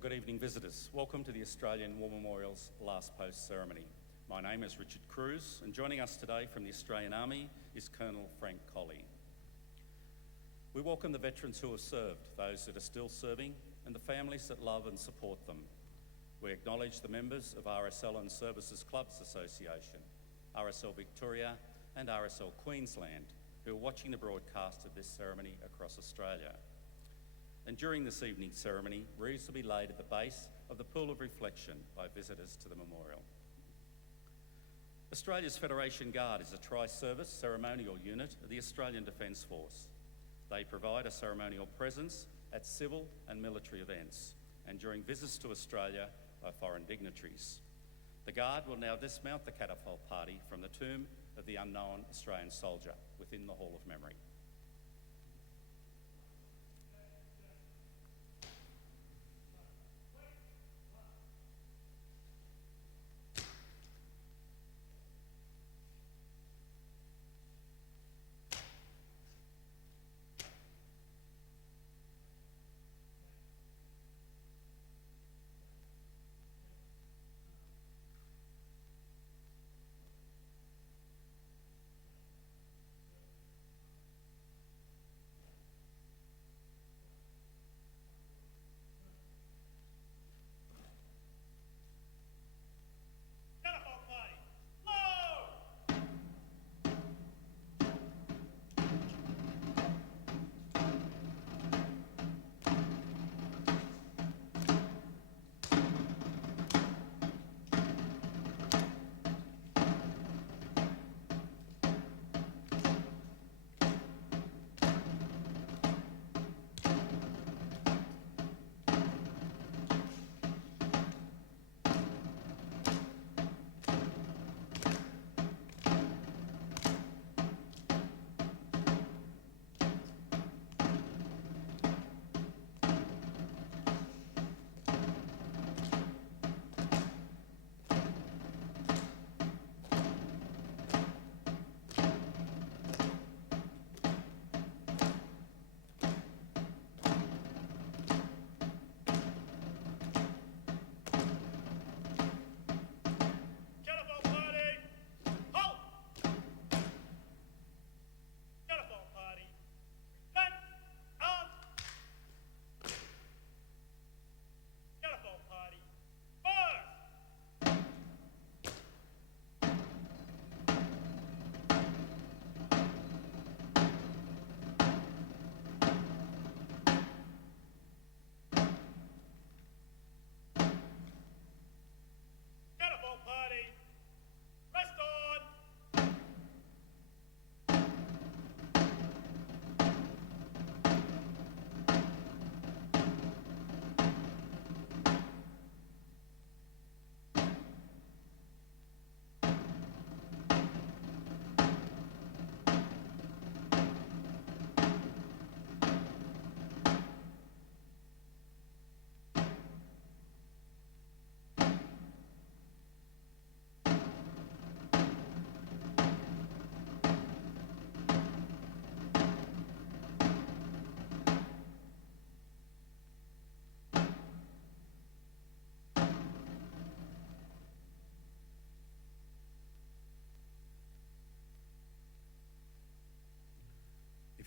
Good evening, visitors. Welcome to the Australian War Memorial's Last Post ceremony. My name is Richard Cruz, and joining us today from the Australian Army is Colonel Frank Colley. We welcome the veterans who have served, those that are still serving, and the families that love and support them. We acknowledge the members of RSL Services Clubs Association, RSL Victoria and RSL Queensland, who are watching the broadcast of this ceremony across Australia. And during this evening's ceremony, wreaths will be laid at the base of the Pool of Reflection by visitors to the memorial. Australia's Federation Guard is a tri-service ceremonial unit of the Australian Defence Force. They provide a ceremonial presence at civil and military events and during visits to Australia by foreign dignitaries. The Guard will now dismount the catapult party from the tomb of the unknown Australian soldier within the Hall of Memory.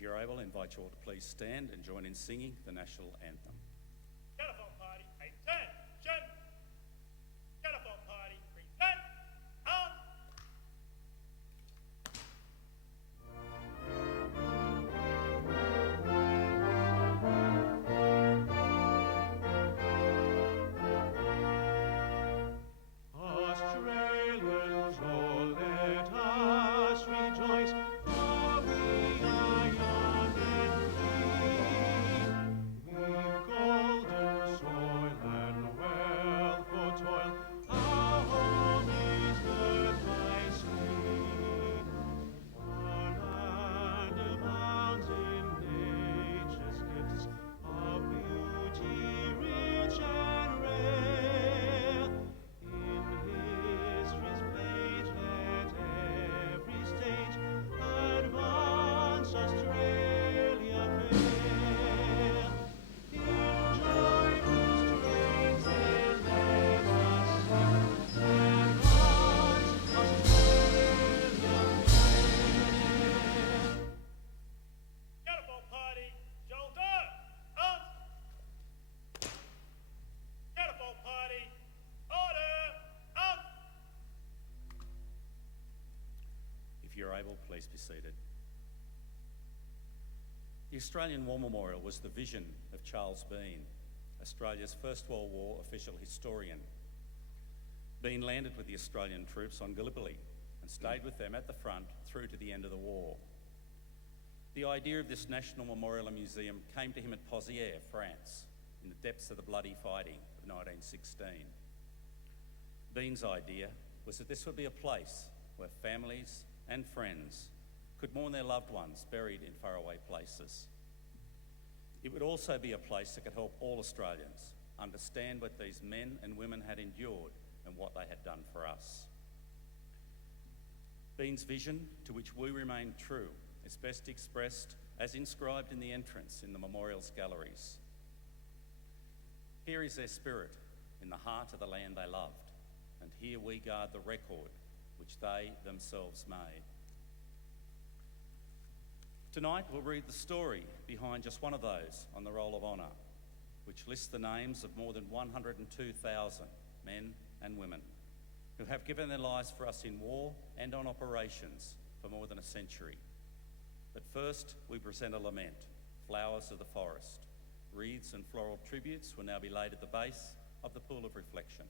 If you're able, I invite you all to please stand and join in singing the national anthem. Telephone party, attention! Telephone party, present on! Australians, oh, let us rejoice, for we are young and free. We've got you're able, please be seated. The Australian War Memorial was the vision of Charles Bean, Australia's First World War official historian. Bean landed with the Australian troops on Gallipoli and stayed with them at the front through to the end of the war. The idea of this national memorial and museum came to him at Pozières, France, in the depths of the bloody fighting of 1916. Bean's idea was that this would be a place where families and friends could mourn their loved ones buried in faraway places. It would also be a place that could help all Australians understand what these men and women had endured and what they had done for us. Bean's vision, to which we remain true, is best expressed as inscribed in the entrance in the memorial's galleries. Here is their spirit in the heart of the land they loved, and here we guard the record which they themselves made. Tonight we'll read the story behind just one of those on the Roll of Honour, which lists the names of more than 102,000 men and women who have given their lives for us in war and on operations for more than a century. But first we present a lament, Flowers of the Forest. Wreaths and floral tributes will now be laid at the base of the pool of reflection.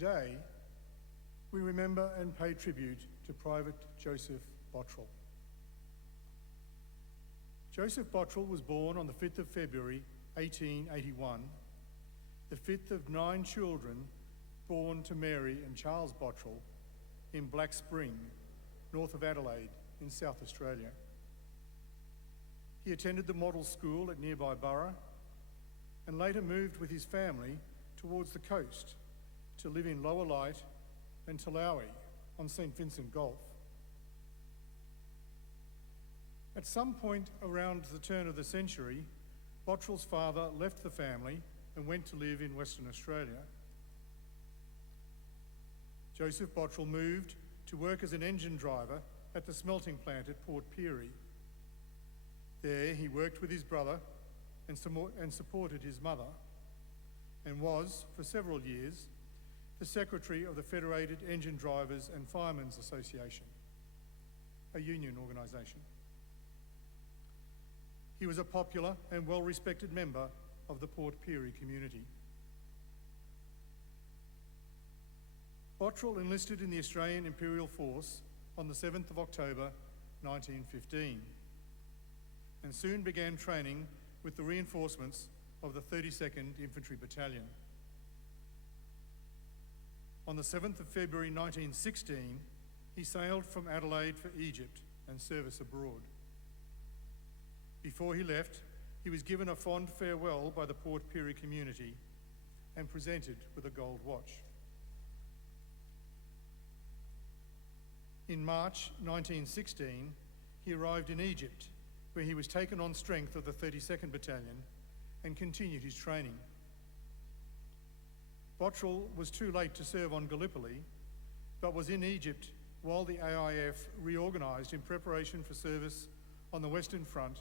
Today, we remember and pay tribute to Private Joseph Bottrall. Joseph Bottrall was born on the 5th of February 1881, the fifth of 9 children born to Mary and Charles Bottrall in Black Spring, north of Adelaide in South Australia. He attended the model school at nearby Borough and later moved with his family towards the coast to live in Lower Light and Talawi on St Vincent Gulf. At some point around the turn of the century, Bottrall's father left the family and went to live in Western Australia. Joseph Bottrall moved to work as an engine driver at the smelting plant at Port Pirie. There he worked with his brother and supported his mother, and was, for several years, the secretary of the Federated Engine Drivers and Firemen's Association, a union organisation. He was a popular and well-respected member of the Port Pirie community. Bottrall enlisted in the Australian Imperial Force on the 7th of October 1915 and soon began training with the reinforcements of the 32nd Infantry Battalion. On the 7th of February 1916, he sailed from Adelaide for Egypt and service abroad. Before he left, he was given a fond farewell by the Port Pirie community and presented with a gold watch. In March 1916, he arrived in Egypt, where he was taken on strength of the 32nd Battalion and continued his training. Bottrall was too late to serve on Gallipoli, but was in Egypt while the AIF reorganised in preparation for service on the Western Front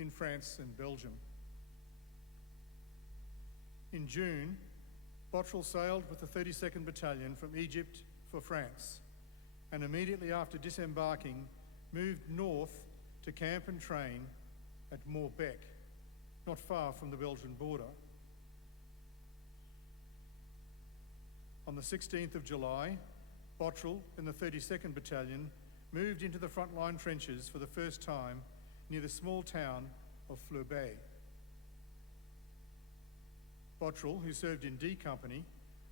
in France and Belgium. In June, Bottrall sailed with the 32nd Battalion from Egypt for France, and immediately after disembarking, moved north to camp and train at Moorbeek, not far from the Belgian border. On the 16th of July, Bottrall and the 32nd Battalion moved into the frontline trenches for the first time near the small town of Fleury. Bottrall, who served in D Company,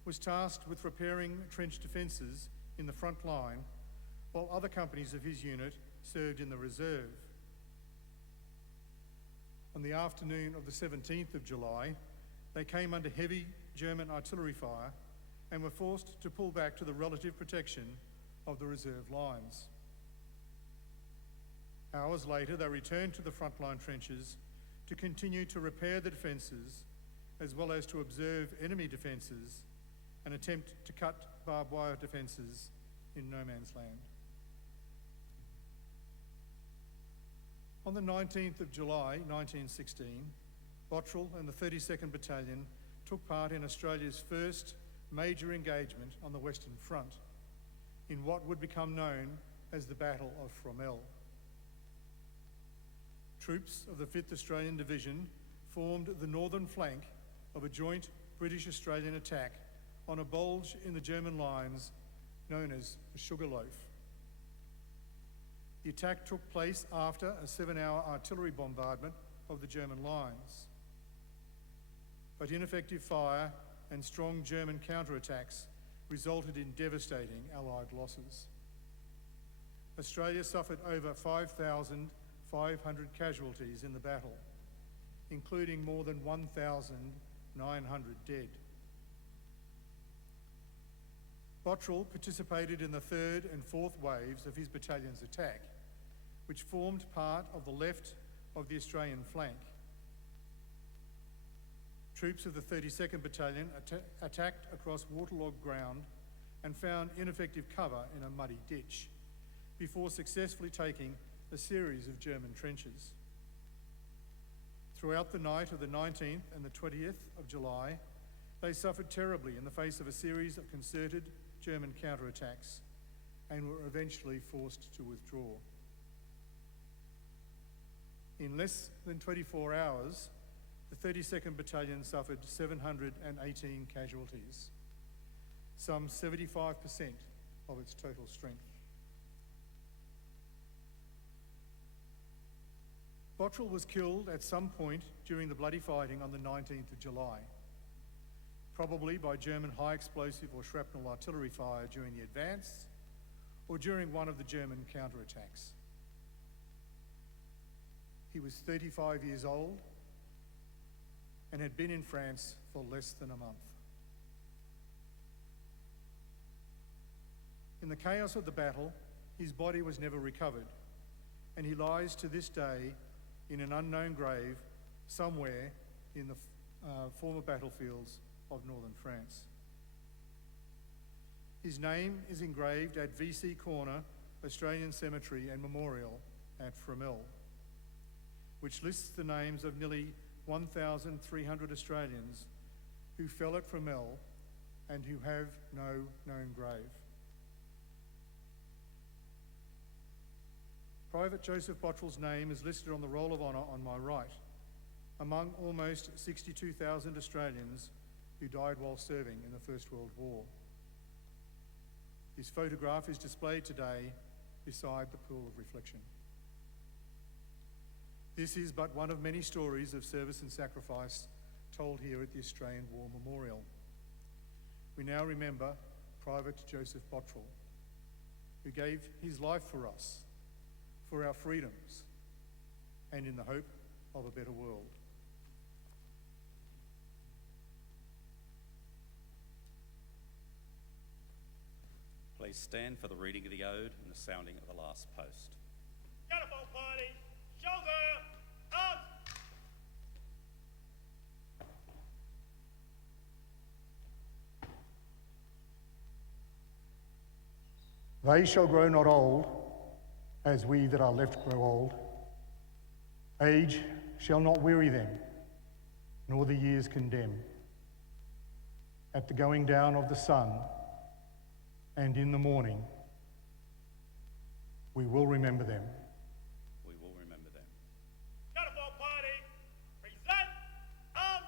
was tasked with repairing trench defences in the front line, while other companies of his unit served in the reserve. On the afternoon of the 17th of July, they came under heavy German artillery fire and were forced to pull back to the relative protection of the reserve lines. Hours later, they returned to the frontline trenches to continue to repair the defences, as well as to observe enemy defences and attempt to cut barbed wire defences in no man's land. On the 19th of July 1916, Bottrall and the 32nd Battalion took part in Australia's first major engagement on the Western Front, in what would become known as the Battle of Fromelles. Troops of the 5th Australian Division formed the northern flank of a joint British-Australian attack on a bulge in the German lines known as the Sugarloaf. The attack took place after a 7-hour artillery bombardment of the German lines. But ineffective fire and strong German counterattacks resulted in devastating Allied losses. Australia suffered over 5,500 casualties in the battle, including more than 1,900 dead. Bottrall participated in the 3rd and 4th waves of his battalion's attack, which formed part of the left of the Australian flank. Troops of the 32nd Battalion attacked across waterlogged ground and found ineffective cover in a muddy ditch, before successfully taking a series of German trenches. Throughout the night of the 19th and the 20th of July, they suffered terribly in the face of a series of concerted German counterattacks and were eventually forced to withdraw. In less than 24 hours, the 32nd Battalion suffered 718 casualties, some 75% of its total strength. Bottrall was killed at some point during the bloody fighting on the 19th of July, probably by German high-explosive or shrapnel artillery fire during the advance or during one of the German counterattacks. He was 35 years old and had been in France for less than a month. In the chaos of the battle, his body was never recovered, and he lies to this day in an unknown grave somewhere in the former battlefields of northern France. His name is engraved at VC Corner Australian Cemetery and Memorial at Fromelles, which lists the names of nearly 1,300 Australians who fell at Fromelles and who have no known grave. Private Joseph Bottrall's name is listed on the Roll of Honour on my right, among almost 62,000 Australians who died while serving in the First World War. His photograph is displayed today beside the pool of reflection. This is but one of many stories of service and sacrifice told here at the Australian War Memorial. We now remember Private Joseph Bottrall, who gave his life for us, for our freedoms, and in the hope of a better world. Please Please stand for the reading of the ode and the sounding of the last post. Catapult party, shoulder, arms. They shall grow not old, as we that are left grow old. Age shall not weary them, nor the years condemn. At the going down of the sun, and in the morning, we will remember them. We will remember them. Catapult party, present, arms.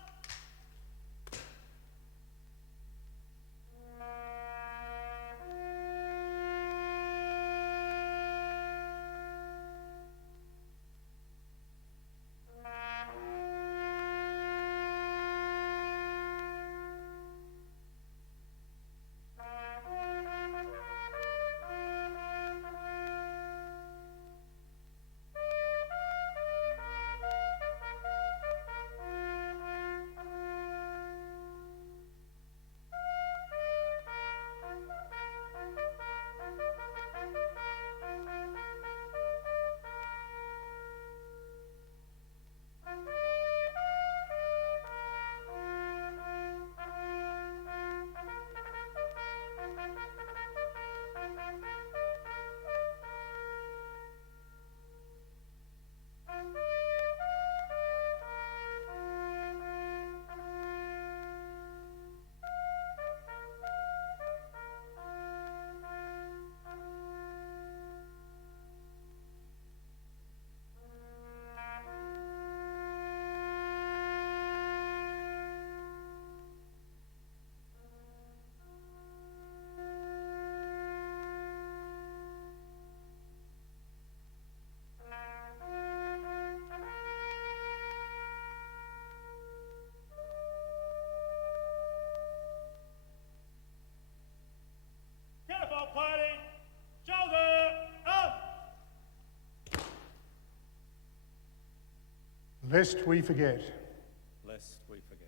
Catapult party, shoulder, arms. Lest we forget. Lest we forget.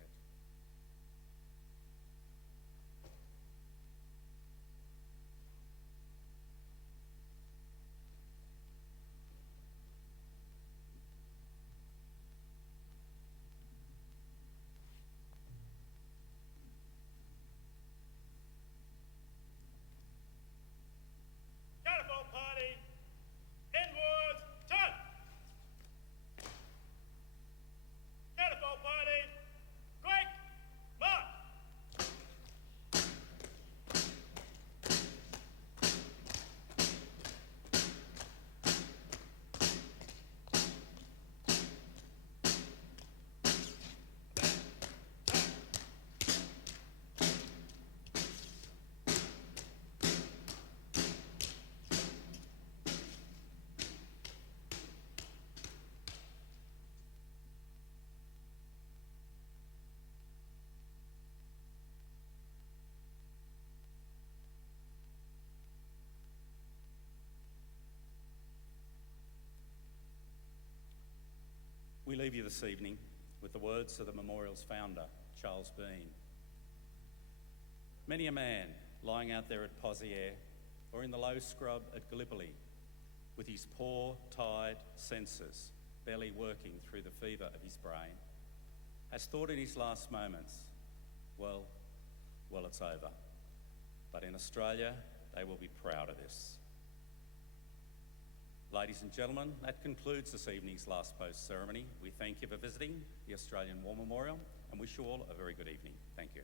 Catapult party, inwards, turn. Catapult party, quick, march. We leave you this evening with the words of the memorial's founder, Charles Bean. Many a man lying out there at Poziere or in the low scrub at Gallipoli with his poor, tired senses barely working through the fever of his brain has thought in his last moments, well, it's over. But in Australia, they will be proud of this. Ladies and gentlemen, that concludes this evening's last post ceremony. We thank you for visiting the Australian War Memorial and wish you all a very good evening. Thank you.